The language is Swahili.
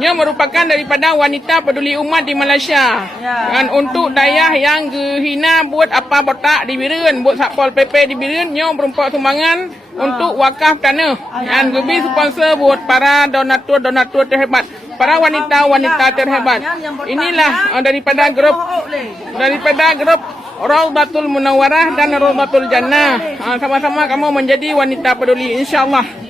Nya merupakan daripada wanita peduli umat di Malaysia. Dan untuk dayah yang hina buat apa botak di Biren, buat Satpol PP di Biren, nya berumpak sumbangan untuk wakaf tanah. Dan lebih sponsor buat para donatur terhebat, para wanita-wanita terhebat. Inilah daripada grup Rawdatul Munawwarah dan Rawdatul Jannah. Sama-sama kamu menjadi wanita peduli, insya-Allah.